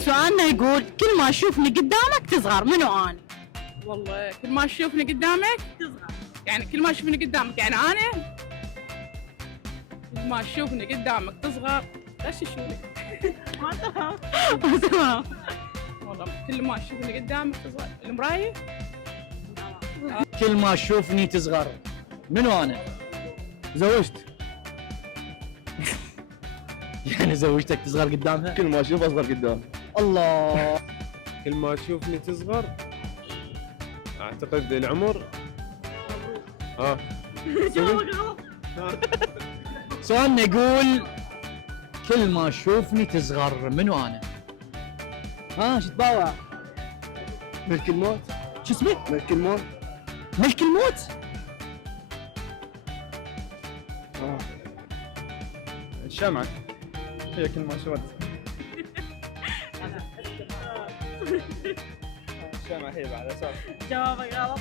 سؤالنا يقول كل ما تشوفني قدامك تصغر، منو أنا؟ والله كل ما تشوفني قدامك تصغر. يعني كل ما تشوفني قدامك يعني انا كل ما تشوفني قدامك تصغر. غششوني. تمام. والله كل ما تشوفني قدامك تصغر. المراية. كل ما تشوفني تصغر، منو انا؟ زوجت. يعني زوجتك تصغر قدامها؟ كل ما اشوف اصغر قدام. الله. كل ما تشوفني تصغر اعتقد العمر. جوابك غلط. سؤالنا يقول كل ما تشوفني تصغر، منو انا؟ شو تباوع؟ ملك الموت. شو اسمه؟ ملك الموت. ملك الموت؟ الشمعة. هي كل ما شفت. الشمعة هي بعد اساس. جوابك غلط.